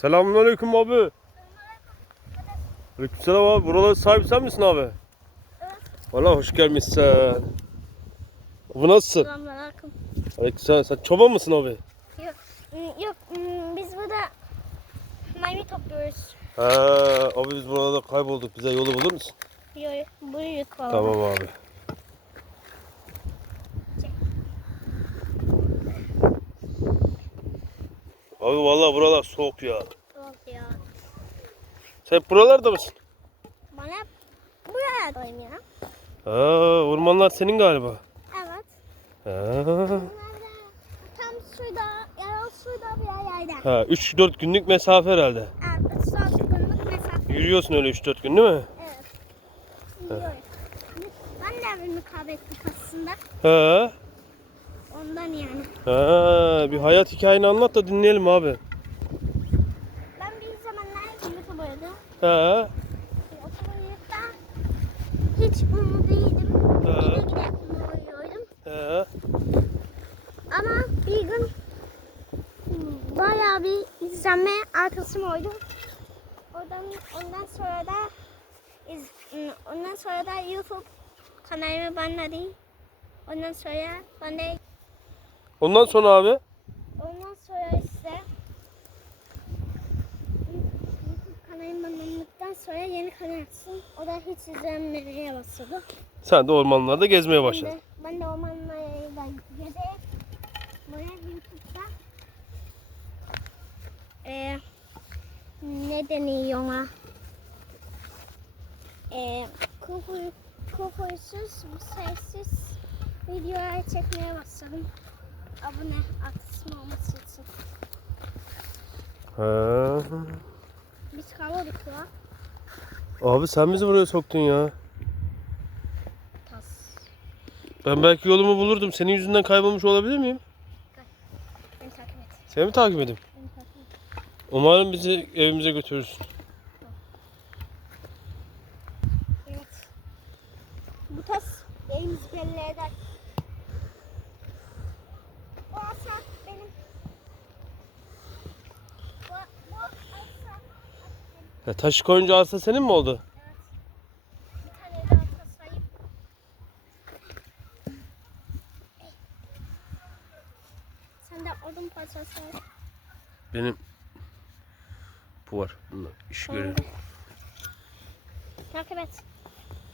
Selamünaleyküm abi. Aleykümselam abi. Buraların sahibi sen misin abi? Evet. Valla hoş gelmişsin. Bu nasılsın? Selamünaleyküm. Aleykümselam. Sen çoban mısın abi? Yok, yok biz burada maymun topluyoruz. Ha, abi biz burada kaybolduk. Bize yolu bulur musun? Yok, buyurun falan. Tamam abi. Abi vallahi buralar soğuk ya. Yok ya. Sen hep buralarda mısın? Bana buraya doyum ya. Ha, ormanlar senin galiba. Evet. Ha. Tam şurada, ya şurada bir yerde. Ha 3-4 günlük mesafe herhalde. Evet, üç saat günlük mesafe. Yürüyorsun öyle 3-4 gün değil mi? Evet. Yürüyoruz. Ben de bir mukabetlik aslında. Ha. Ondan yani. Ha, bir hayat hikayeni anlat da dinleyelim abi. Ben bir zamanlar YouTuber'dım. Ha. YouTuber'lıkta hiç ünlü değildim. Ha. Ünlü oluyordum. Ha. Ama bir gün bayağı bir izlenme arkadaşım oldu. Oradan ondan sonra da iz, ondan sonra da YouTube kanalımı banladı. Ondan sonra bana Ondan sonra abi. ondan sonra ise YouTube kanalımı banladıktan sonra yeni kanal açtım. O da hiç izlenmemeye başladı. Sen de ormanlarda gezmeye Ben başladın. de, ben de ormanlarda gezerek böyle YouTube'da e, ne deniyor ona? E, kufu, kufursuz, sessiz videolar çekmeye başladım. Abone artışım olması için. Ha. Biz kavurduk ya. Abi sen bizi buraya soktun ya. Tas. Ben belki yolumu bulurdum. Senin yüzünden kaybolmuş olabilir miyim? Beni takip et. Seni mi takip edeyim? Beni takip et. Umarım bizi evimize götürürsün. Evet. Bu tas elimiz belli eder. Bu asa benim. Bu, bu asa benim. Ya taşı koyunca arsa senin mi oldu? Odun parçası. Benim bu var. Bunlar iş Tamam. görüyor. Takip et.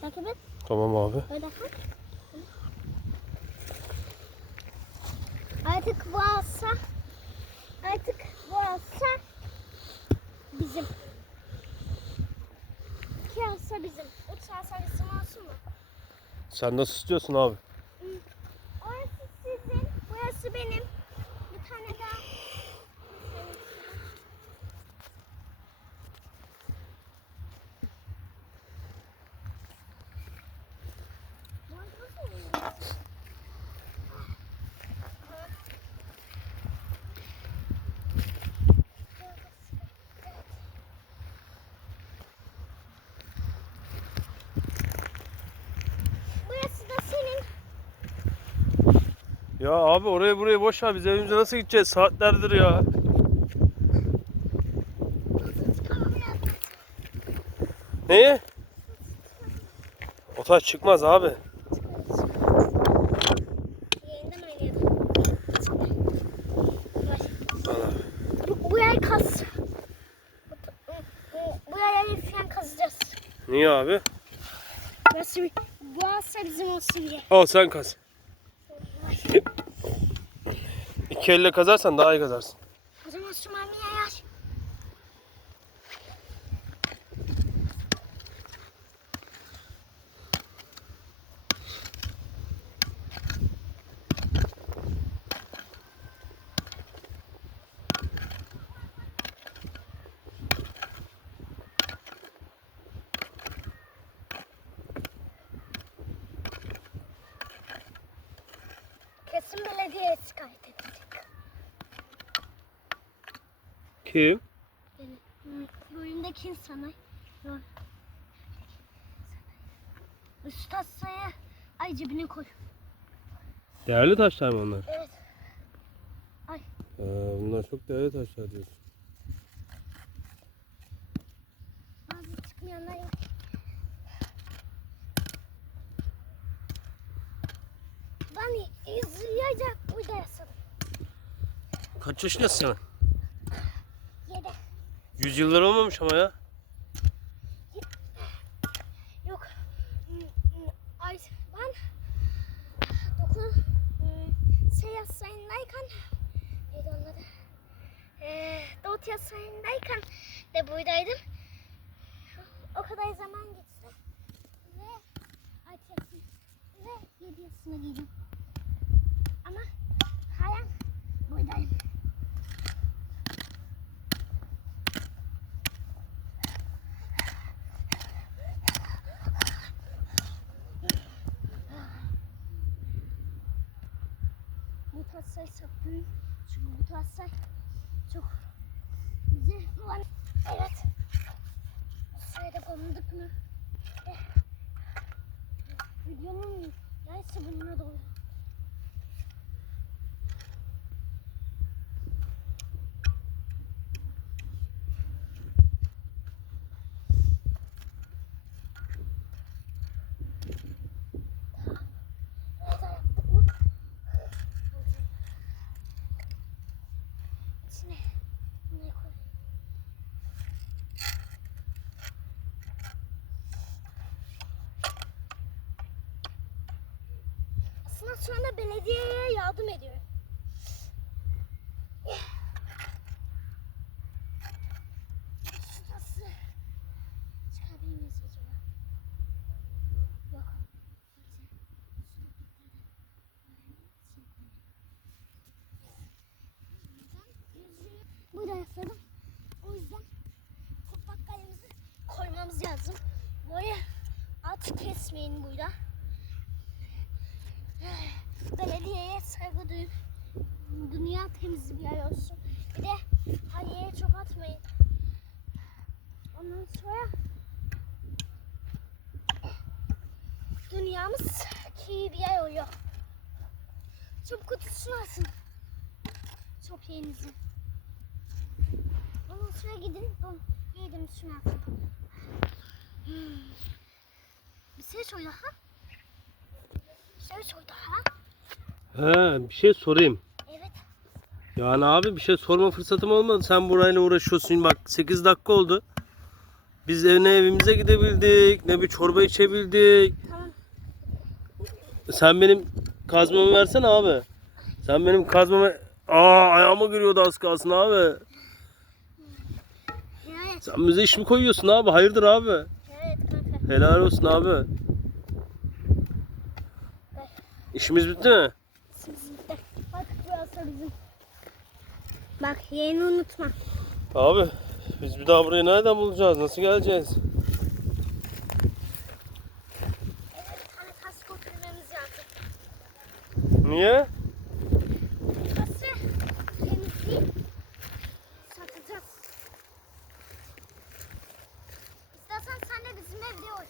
Takip et. Tamam abi. Öyle. Artık bu alsa artık bu alsa bizim. İki bizim. Üç alsa bizim olsun mu? Sen nasıl istiyorsun abi? Orası sizin, burası benim. Bir tane daha. Burası da senin. Ya abi oraya buraya boş ver. Biz evimize nasıl gideceğiz? Saatlerdir ya. Neye? O taş çıkmaz abi. Yeniden oynayalım. Ana. Bu, bu yay kaz. Bu, bu, bu yayı falan kazacağız. Niye abi? Burası bir, bu alsa bizim olsun diye. Al sen kaz. İki elle kazarsan daha iyi kazarsın. O zaman şu mami yayar. Kesin belediyeye şikayet edecek. Kim? Bu oyundaki insanı. Yok. Üst tasayı ay cebine koy. Değerli taşlar mı onlar? Evet. Ee, bunlar çok değerli taşlar diyorsun. yanındayım. Ben izleyecek burada yaşadım. Kaç yaşındasın. Yüz yıllar olmamış ama ya. Yok. Ay ben dokuz şey yaşlarındayken neydi onun adı? Ee, dört yaşlarındayken de buradaydım. O kadar zaman geçti. Ve altı yaşım ve yedi yaşına girdim. Ama halen buradayım. Çünkü bu tasay çok güzel olan. Evet. Sayıda konuduk mu? Eh. Videonun yarısı bununla doğru. Evet yaptık mı? İçine ne koy? Anda belediyeye yardım ediyor. Şurası. Çıkabilir miyiz. O yüzden toprak koymamız lazım. Buraya at kesmeyin burada. Belediyeye saygı duyup dünya temiz bir yer olsun. Bir de her yere çok atmayın. Ondan sonra dünyamız iyi bir yer oluyor. Çöp kutusuna atın. Çöp yerinizi. Ondan sonra gidin bu yedim şunu atın. Hmm. Bir şey söyle ha? Bir şey söyle ha? He bir şey sorayım. Evet. Yani abi bir şey sorma fırsatım olmadı. Sen burayla uğraşıyorsun. Bak 8 dakika oldu. Biz ne evimize gidebildik, ne bir çorba içebildik. Tamam. Sen benim kazmamı versene abi. Sen benim kazmamı... Aa ayağıma giriyordu az kalsın abi. Evet. Sen bize iş mi koyuyorsun abi? Hayırdır abi? Evet kanka. Helal olsun abi. İşimiz bitti mi? Bizim. Bak yerini unutma. Abi biz bir daha burayı nereden bulacağız? Nasıl geleceğiz? Niye? Kası temizleyip satacağız. İstersen sen de bizim evde ol.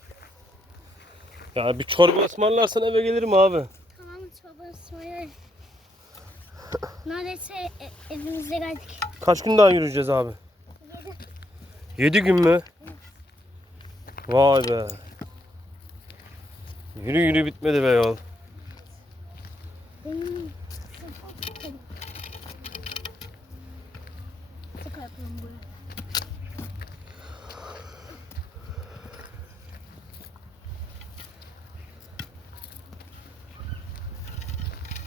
Ya bir çorba ısmarlarsan eve gelirim abi. Tamam çorba soyar. Neredeyse e- evimize geldik. Kaç gün daha yürüyeceğiz abi? Yedi. 7 gün mü? Vay be. Yürü yürü bitmedi be yol. Hmm. Çok yapıyorum bunu. Geldik mi abi sonunda? Oradan değil, oradan değil.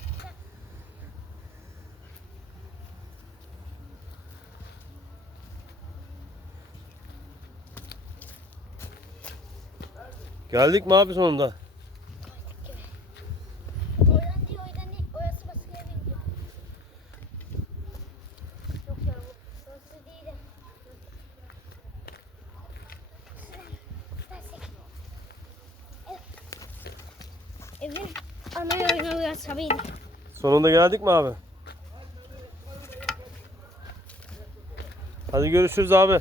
Orası başka yere gidiyor. Yok ya bu. Orası değil de. İstersek. Evet. Evin ana yoluna uğraşamaydı. Sonunda geldik mi abi? Hadi görüşürüz abi.